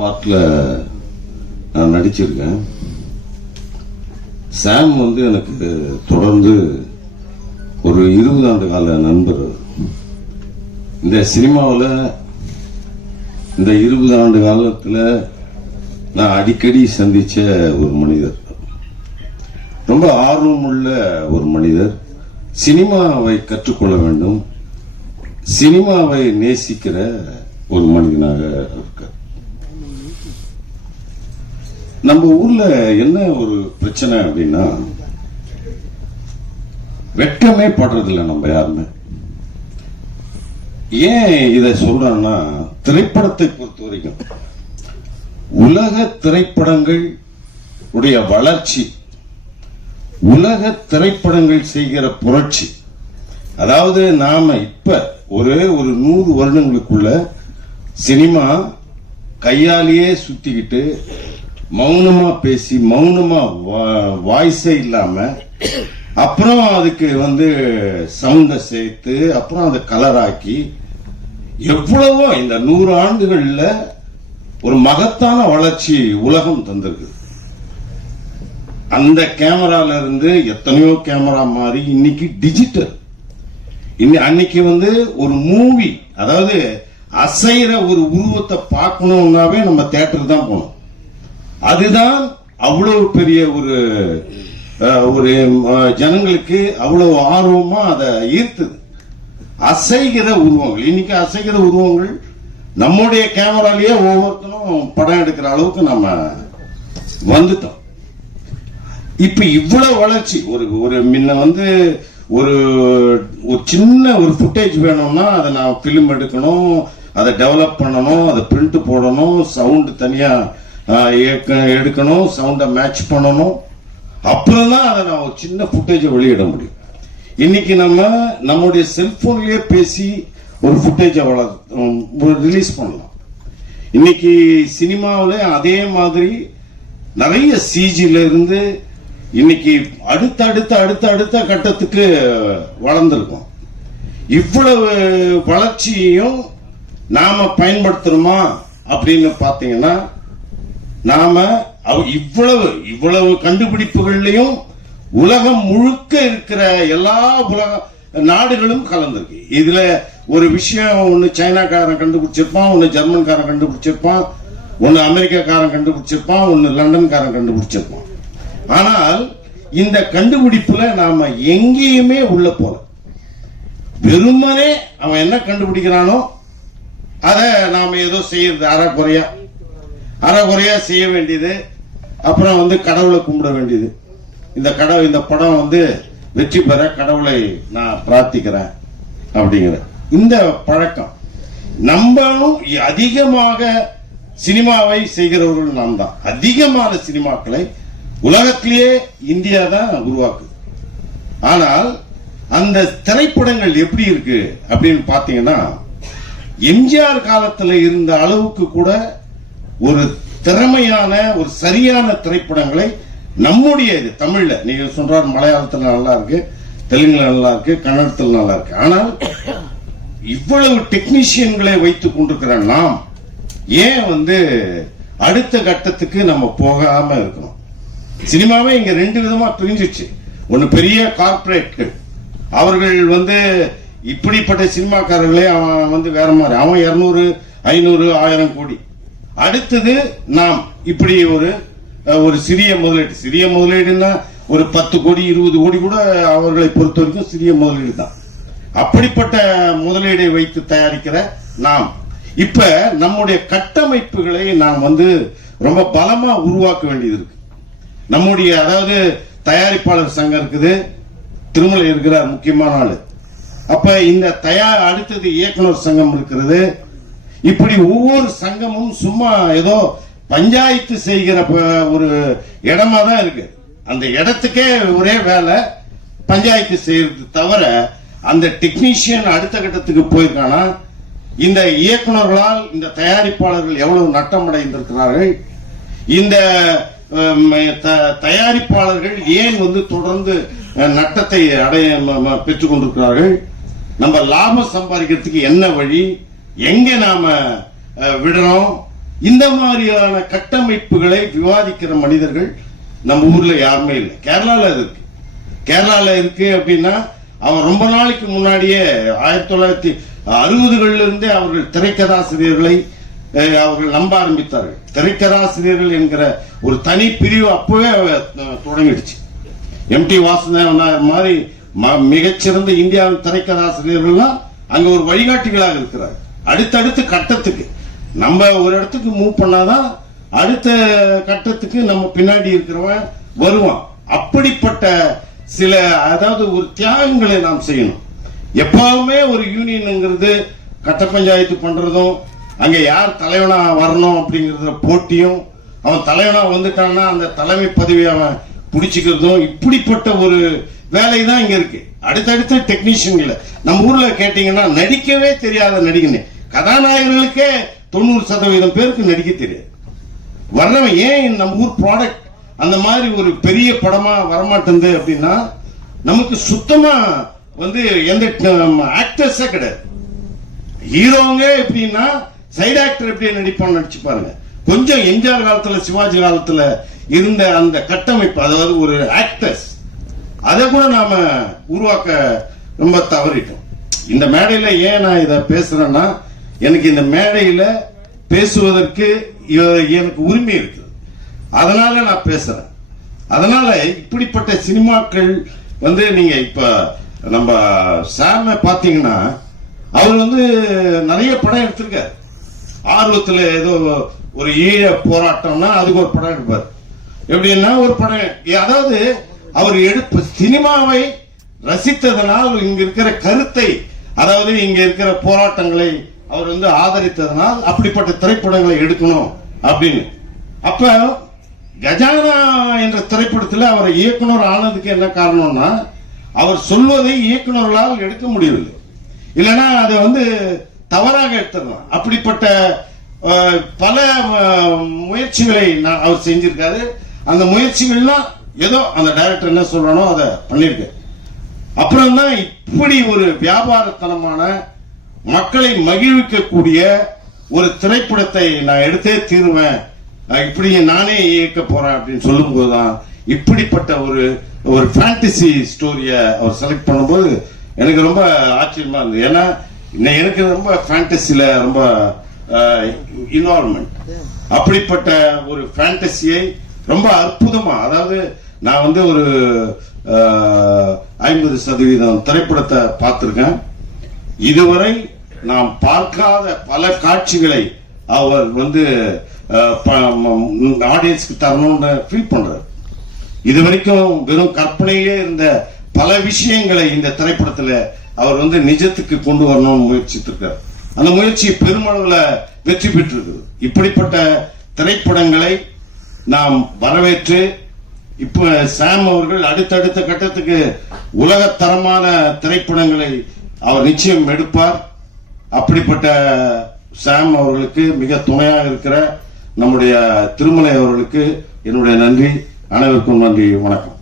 பாட்டில் நான் நடிச்சிருக்கேன். சாம் வந்து எனக்கு தொடர்ந்து ஒரு இருபது ஆண்டு கால நண்பர். இந்த சினிமாவில் இந்த இருபது ஆண்டு காலத்தில் நான் அடிக்கடி சந்தித்த ஒரு மனிதர். ரொம்ப ஆர்வமுள்ள ஒரு மனிதர். சினிமாவை கற்றுக்கொள்ள வேண்டும். சினிமாவை நேசிக்கிற ஒரு மனிதனாக இருக்கார். நம்ம ஊர்ல என்ன ஒரு பிரச்சனை அப்படின்னா வெட்கமே படுறதில்ல நம்ம யாருமே. ஏன் இதை சொல்றேன்னா திரைப்படத்தை பொறுத்த வரைக்கும் உலக திரைப்படங்கள் உடைய வளர்ச்சி உலக திரைப்படங்கள் செய்கிற புரட்சி அதாவது நாம இப்ப ஒரே ஒரு நூறு வருடங்களுக்குள்ள சினிமா கையாலேயே சுத்திக்கிட்டு மௌனமா பேசி மௌனமா வாய்ஸே இல்லாம அப்புறம் அதுக்கு வந்து சவுண்ட சேர்த்து அப்புறம் அதை கலராக்கி எவ்வளவோ இந்த நூறு ஆண்டுகள்ல ஒரு மகத்தான வளர்ச்சி உலகம் தந்திருக்கு அந்த கேமரால இருந்து எத்தனையோ கேமரா மாறி இன்னைக்கு டிஜிட்டல் இன்னி- அன்னைக்கு வந்து ஒரு மூவி அதாவது அசைற ஒரு உருவத்தை பார்க்கணும்னாவே நம்ம தேட்டருக்கு தான் போகணும். அதுதான் அவ்வளவு பெரிய ஒரு ஒரு ஜனங்களுக்கு அவ்வளவு ஆர்வமா அதை ஈர்த்தது. அசைகிற உருவங்கள். இன்னைக்கு அசைகிற உருவங்கள் நம்முடைய கேமராலேயே ஒவ்வொருத்தரும் படம் எடுக்கிற அளவுக்கு நம்ம வந்துட்டோம். இப்ப இவ்வளவு வளர்ச்சி. ஒரு ஒரு முன்ன வந்து ஒரு ஒரு சின்ன ஒரு ஃபுட்டேஜ் வேணும்னா அதை நான் ஃபிலிம் எடுக்கணும் அதை டெவலப் பண்ணணும் அதை பிரிண்ட் போடணும் சவுண்டு தனியாக எடுக்கணும் சவுண்டை மேட்ச் பண்ணணும். அப்புறம் தான் அதை நான் ஒரு சின்ன ஃபுட்டேஜை வெளியிட முடியும். இன்னைக்கு நம்ம நம்முடைய செல்போன்லயே பேசி ஒரு ஃபுட்டேஜை வளர் ரிலீஸ் பண்ணலாம். இன்னைக்கு சினிமாவில் அதே மாதிரி நிறைய சிஜில இருந்து இன்னைக்கு அடுத்த அடுத்த அடுத்த அடுத்த கட்டத்துக்கு வளர்ந்துருக்கோம். இவ்வளவு வளர்ச்சியையும் நாம பயன்படுத்துறோமா அப்படின்னு பார்த்தீங்கன்னா நாம அவ- இவ்வளவு இவ்வளவு கண்டுபிடிப்புகள்லையும் உலகம் முழுக்க இருக்கிற எல்லா உலக நாடுகளும் கலந்திருக்கு. இதுல ஒரு விஷயம் ஒன்னு சைனாக்காரன் கண்டுபிடிச்சிருப்பான் ஒன்னு ஜெர்மன்காரன் கண்டுபிடிச்சிருப்பான் ஒன்னு அமெரிக்காக்காரன் கண்டுபிடிச்சிருப்பான் ஒன்னு லண்டன்காரன் கண்டுபிடிச்சிருப்பான். ஆனால் இந்த கண்டுபிடிப்புல நாம எங்கேயுமே உள்ள போல. வெறுமனே அவன் என்ன கண்டுபிடிக்கிறானோ அதை நாம ஏதோ செய்யறது அறக்குறையா அறகுறையா செய்ய வேண்டியது அப்புறம் வந்து கடவுளை கும்பிட வேண்டியது. இந்த கடவுள் இந்த படம் வந்து வெற்றி பெற கடவுளை நான் பிரார்த்திக்கிறேன் அப்படிங்கிற. இந்த பழக்கம் நம்மளும் அதிகமாக சினிமாவை செய்கிறவர்கள் நாம் தான். அதிகமான சினிமாக்களை உலகத்திலேயே இந்தியா தான் உருவாக்குது. ஆனால் அந்த திரைப்படங்கள் எப்படி இருக்கு அப்படின்னு பார்த்தீங்கன்னா எம்ஜிஆர் காலத்தில் இருந்த அளவுக்கு கூட ஒரு திறமையான ஒரு சரியான திரைப்படங்களை நம்முடைய இது தமிழ்ல நீங்க சொல்றாரு மலையாளத்துல நல்லா இருக்கு தெலுங்குல நல்லா இருக்கு கன்னடத்துல நல்லா இருக்கு. ஆனால் இவ்வளவு டெக்னீஷியன்களை வைத்துக் கொண்டிருக்கிற நாம் ஏன் வந்து அடுத்த கட்டத்துக்கு நம்ம போகாம இருக்கணும்? சினிமாவே இங்க ரெண்டு விதமா பிரிஞ்சிச்சு. ஒன்னு பெரிய கார்ப்பரேட்கள் அவர்கள் வந்து இப்படிப்பட்ட சினிமாக்காரர்களே அவன் வந்து வேற மாதிரி. அவன் இருநூறு ஐநூறு ஆயிரம் கோடி. அடுத்தது நாம் இப்படி ஒரு ஒரு சிறிய முதலீடு. சிறிய முதலீடுன்னா ஒரு பத்து கோடி இருபது கோடி கூட அவர்களை பொறுத்த வரைக்கும் சிறிய முதலீடு தான். அப்படிப்பட்ட முதலீடை வைத்து தயாரிக்கிற நாம். இப்ப நம்முடைய கட்டமைப்புகளை நாம் வந்து ரொம்ப பலமா உருவாக்க வேண்டியது இருக்கு. நம்முடைய அதாவது தயாரிப்பாளர் சங்கம் இருக்குது. திருமலை இருக்கிறார் முக்கியமான ஆளு. அப்ப இந்த தயார் அடுத்தது இயக்குனர் சங்கம் இருக்கிறது. இப்படி ஒவ்வொரு சங்கமும் சும்மா ஏதோ பஞ்சாயத்து செய்கிற ப- ஒரு இடமா தான் இருக்கு. அந்த இடத்துக்கே ஒரே வேலை பஞ்சாயத்து செய்யறது தவிர அந்த டெக்னீஷியன் அடுத்த கட்டத்துக்கு போயிருக்கானா? இந்த இயக்குனர்களால் இந்த தயாரிப்பாளர்கள் எவ்வளவு நட்டம் அடைந்திருக்கிறார்கள் இந்த த- தயாரிப்பாளர்கள் ஏன் வந்து தொடர்ந்து நட்டத்தை அடைய ம- பெற்றுக் கொண்டிருக்கிறார்கள் நம்ம லாபம் சம்பாதிக்கிறதுக்கு என்ன வழி? எங்க நாம விடணும்? இந்த மாதிரியான கட்டமைப்புகளை விவாதிக்கிற மனிதர்கள் நம்ம ஊர்ல யாருமே இல்லை. கேரளால இருக்கு. கேரளால இருக்கு அப்படின்னா அவன் ரொம்ப நாளைக்கு முன்னாடியே ஆயிரத்தி தொள்ளாயிரத்தி அறுபதுகள்ல இருந்தே அவர்கள் திரைக்கதாசிரியர்களை அவர்கள் நம்ப ஆரம்பித்தார்கள். திரைக்கதாசிரியர்கள் என்கிற ஒரு தனி பிரிவு அப்பவே தொடங்கிடுச்சு. எம்டி வாசுதேவனார் மாதிரி ம- மிகச்சிறந்த இந்தியாவின் திரைக்கதாசிரியர்கள்லாம் அங்க ஒரு வழிகாட்டிகளாக இருக்கிறார் அடுத்தடுத்த கட்டத்துக்கு. நம்ம ஒரு இடத்துக்கு மூவ் பண்ணாதான் அடுத்த கட்டத்துக்கு நம்ம பின்னாடி இருக்கிறவன் வருவான். அப்படிப்பட்ட சில அதாவது ஒரு தியாகங்களை நாம் செய்யணும். எப்பவுமே ஒரு யூனியனுங்கிறது கட்ட பஞ்சாயத்து பண்றதும் அங்க யார் தலைவனா வரணும் அப்படிங்கறத போட்டியும் அவன் தலைவனா வந்துட்டான்னா அந்த தலைமை பதவி அவன் பிடிச்சிக்கிறதும் இப்படிப்பட்ட ஒரு வேலை தான் இங்க இருக்கு. அடுத்தடுத்து டெக்னீஷியன்ல நம்ம ஊர்ல கேட்டீங்கன்னா நடிக்கவே தெரியாத நடிகனே. கதாநாயகர்களுக்கே தொண்ணூறு சதவீதம் பேருக்கு நடிக்க தெரியாது. வர்றவன் ஏன் நம்ம ஊர் ப்ராடக்ட் அந்த மாதிரி ஒரு பெரிய படமா வரமாட்டேங்குது அப்படின்னா நமக்கு சுத்தமா வந்து எந்த ஆக்டர்ஸே கிடையாது. ஹீரோங்க எப்படின்னா சைடு ஆக்டர் எப்படி நடிப்பான்னு நடிச்சு பாருங்க. கொஞ்சம் எம்ஜிஆர் காலத்துல சிவாஜி காலத்துல இருந்த அந்த கட்டமைப்பு அதாவது ஒரு ஆக்டர்ஸ் அதை கூட நாம உருவாக்க ரொம்ப தவறிட்டோம். இந்த மேடையில ஏன் நான் இதை பேசுறேன்னா எனக்கு இந்த மேடையில பேசுவதற்கு எனக்கு உரிமை இருக்குது. அதனால நான் பேசுறேன். அதனால இப்படிப்பட்ட சினிமாக்கள் வந்து நீங்க இப்ப நம்ம சாம பாத்தீங்கன்னா அவர் வந்து நிறைய படம் எடுத்திருக்காரு. ஆர்வத்தில் ஏதோ ஒரு ஈழ போராட்டம்னா அதுக்கு ஒரு படம் எடுப்பார். எப்படின்னா ஒரு படம் அதாவது அவர் எடுப்பு சினிமாவை ரசித்ததனால் இங்க இருக்கிற கருத்தை அதாவது இங்க இருக்கிற போராட்டங்களை அவர் வந்து ஆதரித்ததனால் அப்படிப்பட்ட திரைப்படங்களை எடுக்கணும் அப்படின்னு. அப்ப கஜானா என்ற திரைப்படத்தில் அவர் இயக்குனர் ஆனதுக்கு என்ன காரணம்னா அவர் சொல்வதை இயக்குனர்களால் எடுக்க முடியவில்லை. இல்லைன்னா அதை வந்து தவறாக எடுத்துடலாம். அப்படிப்பட்ட பல முயற்சிகளை நான் அவர் செஞ்சிருக்காரு. அந்த முயற்சிகள்லாம் ஏதோ அந்த டைரக்டர் என்ன சொல்றானோ அதை பண்ணியிருக்காரு அப்புறம் தான் இப்படி ஒரு வியாபாரத்தனமான மக்களை மகிழ்விக்கக்கூடிய ஒரு திரைப்படத்தை நான் எடுத்தே தீருவேன். நான் இப்படி நானே இயக்க போறேன் அப்படின்னு சொல்லும்போது தான் இப்படிப்பட்ட ஒரு ஒரு ஃபேண்டசி ஸ்டோரியை அவர் செலக்ட் பண்ணும்போது எனக்கு ரொம்ப ஆச்சரியமா இருந்தது. ஏன்னா எனக்கு ரொம்ப ஃபேண்டசில ரொம்ப இன்வால்மெண்ட் அப்படிப்பட்ட ஒரு ஃபேண்டசியை ரொம்ப அற்புதமா அதாவது நான் வந்து ஒரு ஐம்பது சதவீதம் திரைப்படத்தை பார்த்துருக்கேன். இதுவரை நாம் பார்க்காத பல காட்சிகளை அவர் வந்து ஆடியன்ஸ்க்கு தரணும்னு ஃபீல் பண்றாரு. இது வரைக்கும் வெறும் கற்பனையிலே இருந்த பல விஷயங்களை இந்த திரைப்படத்துல அவர் வந்து நிஜத்துக்கு கொண்டு வரணும்னு முயற்சித்திருக்கார். அந்த முயற்சி பெருமளவுல வெற்றி பெற்றிருக்குது. இப்படிப்பட்ட திரைப்படங்களை நாம் வரவேற்று இப்ப சாம் அவர்கள் அடுத்தடுத்த கட்டத்துக்கு உலகத்தரமான திரைப்படங்களை அவர் நிச்சயம் எடுப்பார். அப்படிப்பட்ட சாம் அவர்களுக்கு மிக துணையாக இருக்கிற நம்முடைய திருமலை அவர்களுக்கு என்னுடைய நன்றி. அனைவருக்கும் நன்றி வணக்கம்.